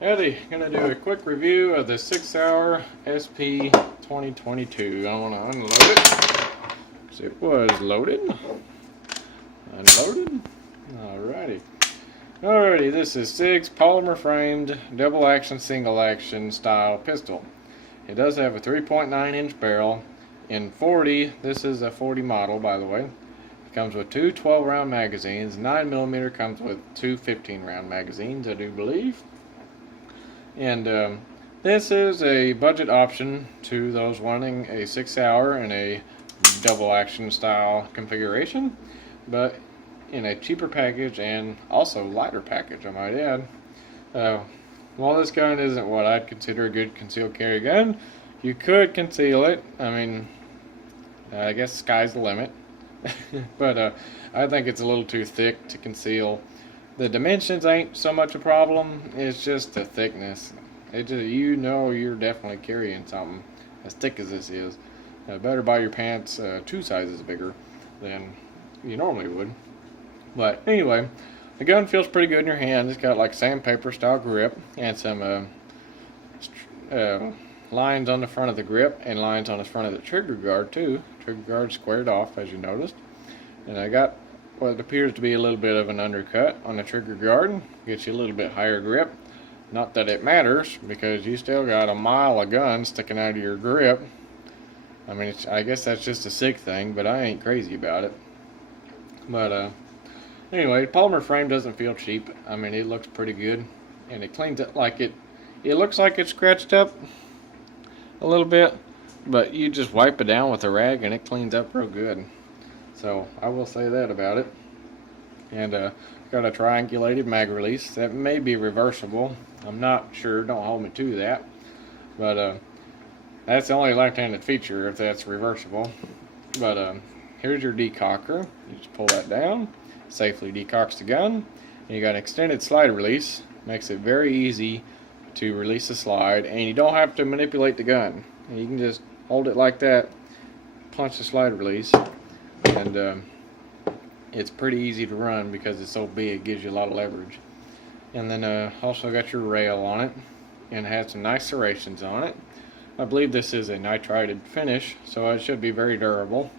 Howdy, gonna do a quick review of the Sig Sauer SP 2022. I want to unload it because it was loaded. Unloaded. Alrighty, this is Sig's polymer framed double action single action style pistol. It does have a 3.9 inch barrel. In 40, this is a 40 model by the way. It comes with two 12 round magazines. 9mm comes with two 15 round magazines, I do believe. And this is a budget option to those wanting a 6 Sauer and a double action style configuration, but in a cheaper package and also lighter package, I might add. While this gun isn't what I'd consider a good concealed carry gun, you could conceal it. I mean, I guess sky's the limit. But I think it's a little too thick to conceal. The dimensions ain't so much a problem, it's just the thickness. You know you're definitely carrying something as thick as this is. Better buy your pants 2 sizes bigger than you normally would. But anyway, the gun feels pretty good in your hand. It's got like sandpaper style grip and some lines on the front of the grip and lines on the front of the trigger guard too. Trigger guard squared off, as you noticed. And I got what appears to be a little bit of an undercut on the trigger guard. Gets you a little bit higher grip. Not that it matters, because you still got a mile of gun sticking out of your grip. I mean, I guess that's just a Sig thing, but I ain't crazy about it. But anyway, polymer frame doesn't feel cheap. I mean, it looks pretty good, and it cleans it like it looks like it's scratched up a little bit, but you just wipe it down with a rag and it cleans up real good. So I will say that about it. And got a triangulated mag release that may be reversible. I'm not sure, don't hold me to that. But that's the only left-handed feature if that's reversible. But here's your decocker. You just pull that down, safely decocks the gun. And you got an extended slide release. Makes it very easy to release the slide, and you don't have to manipulate the gun. You can just hold it like that, punch the slide release, and it's pretty easy to run because it's so big. It gives you a lot of leverage. And then also got your rail on it, and it has some nice serrations on it. I believe this is a nitrided finish, so it should be very durable.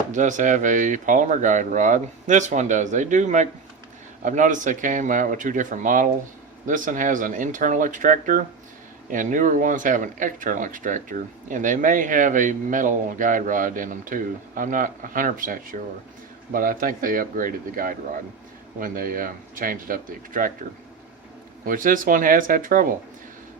It does have a polymer guide rod. This one does. They do make, I've noticed they came out with 2 different models. This one has an internal extractor, and newer ones have an external extractor, and they may have a metal guide rod in them too. I'm not 100% sure, but I think they upgraded the guide rod when they changed up the extractor, which this one has had trouble.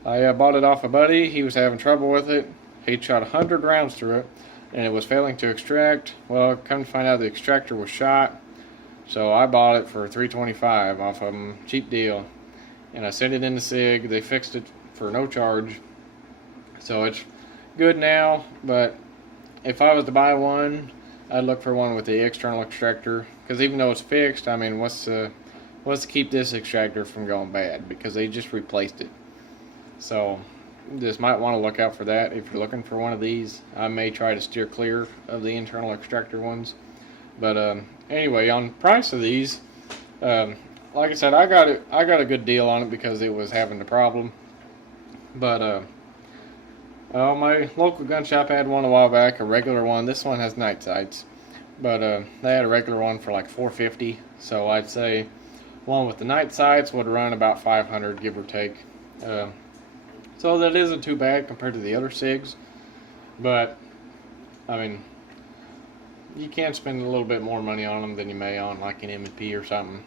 I bought it off a buddy. He was having trouble with it. He'd shot 100 rounds through it, and it was failing to extract. Well, come to find out the extractor was shot, so I bought it for $325 off of them, cheap deal. And I sent it in to Sig. They fixed it for no charge, so it's good now. But if I was to buy one, I'd look for one with the external extractor, because even though it's fixed, I mean, what's to keep this extractor from going bad? Because they just replaced it. So just might want to look out for that if you're looking for one of these. I may try to steer clear of the internal extractor ones. But anyway, on price of these, like I said, I got a good deal on it because it was having the problem. But my local gun shop had one a while back, a regular one. This one has night sights, but they had a regular one for like $450. So I'd say one with the night sights would run about $500, give or take. So that isn't too bad compared to the other Sigs. But I mean, you can spend a little bit more money on them than you may on like an M&P or something.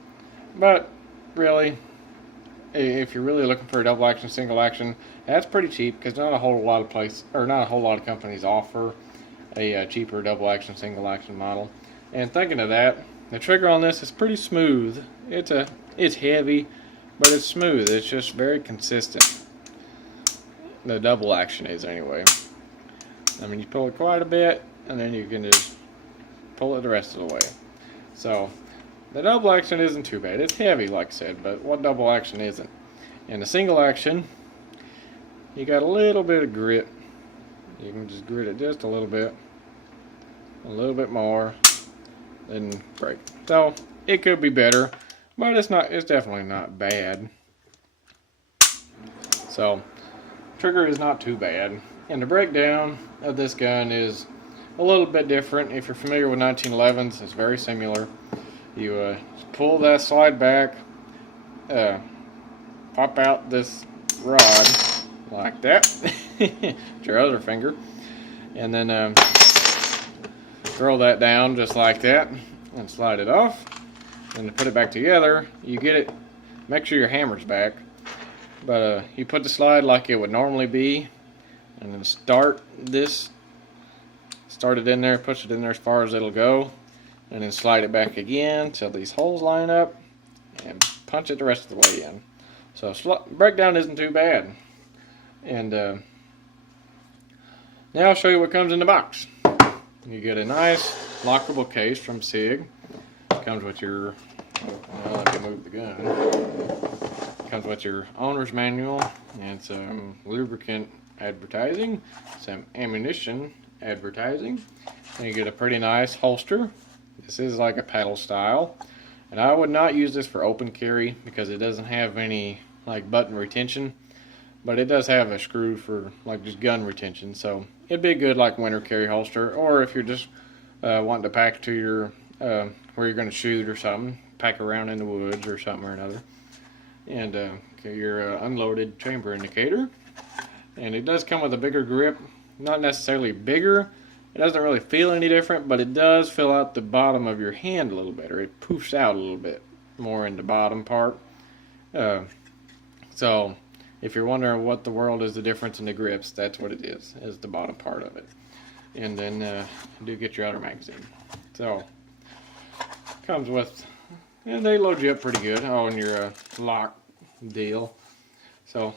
But really, if you're really looking for a double action, single action, that's pretty cheap because not a whole lot of companies offer a cheaper double action, single action model. And thinking of that, the trigger on this is pretty smooth. It's heavy, but it's smooth. It's just very consistent. The double action is anyway. I mean, you pull it quite a bit, and then you can just pull it the rest of the way. So the double action isn't too bad. It's heavy, like I said, but what double action isn't? And the single action, you got a little bit of grit. You can just grit it just a little bit more, then break. So it could be better, but it's definitely not bad. So trigger is not too bad. And the breakdown of this gun is a little bit different. If you're familiar with 1911s, it's very similar. You pull that slide back, pop out this rod like that, with your other finger, and then throw that down just like that, and slide it off. And to put it back together, you get it, make sure your hammer's back, but you put the slide like it would normally be, and then start it in there, push it in there as far as it'll go, and then slide it back again till these holes line up, and punch it the rest of the way in. So breakdown isn't too bad. And now I'll show you what comes in the box. You get a nice lockable case from Sig. It comes with your, well, let me move the gun. It comes with your owner's manual and some lubricant advertising, some ammunition advertising, and you get a pretty nice holster. This is like a paddle style, and I would not use this for open carry because it doesn't have any like button retention, but it does have a screw for like just gun retention, so it'd be a good like winter carry holster, or if you're just wanting to pack to your where you're going to shoot or something, pack around in the woods or something or another. And your unloaded chamber indicator, and it does come with a bigger grip. Not necessarily bigger, it doesn't really feel any different, but it does fill out the bottom of your hand a little better. It poofs out a little bit more in the bottom part. So if you're wondering what the world is the difference in the grips, that's what it is the bottom part of it. And then you do get your outer magazine. So comes with, and they load you up pretty good on your lock deal. So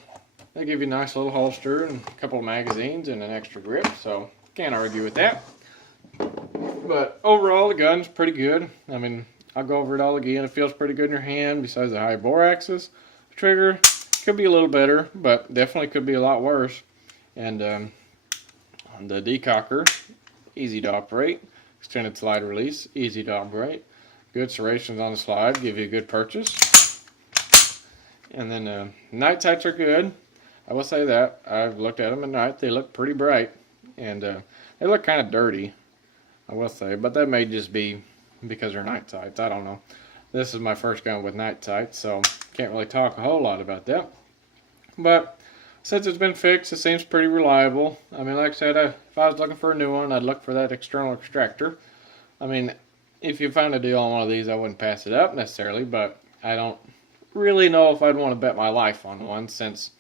they give you a nice little holster and a couple of magazines and an extra grip, so can't argue with that. But overall, the gun's pretty good. I mean, I'll go over it all again. It feels pretty good in your hand, besides the high bore axis. The trigger could be a little better, but definitely could be a lot worse. And the decocker, easy to operate. Extended slide release, easy to operate. Good serrations on the slide, give you a good purchase. And then night sights are good. I will say that. I've looked at them at night. They look pretty bright. And they look kind of dirty, I will say. But that may just be because they're night sights. I don't know. This is my first gun with night sights, so can't really talk a whole lot about that. But since it's been fixed, it seems pretty reliable. I mean, like I said, if I was looking for a new one, I'd look for that external extractor. I mean, if you found a deal on one of these, I wouldn't pass it up necessarily, but I don't really know if I'd want to bet my life on one, since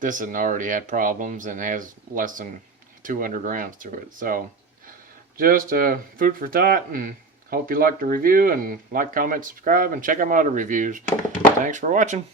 this one already had problems and has less than 200 rounds through it. So just food for thought, and hope you liked the review, and like, comment, subscribe, and check out my other reviews. Thanks for watching.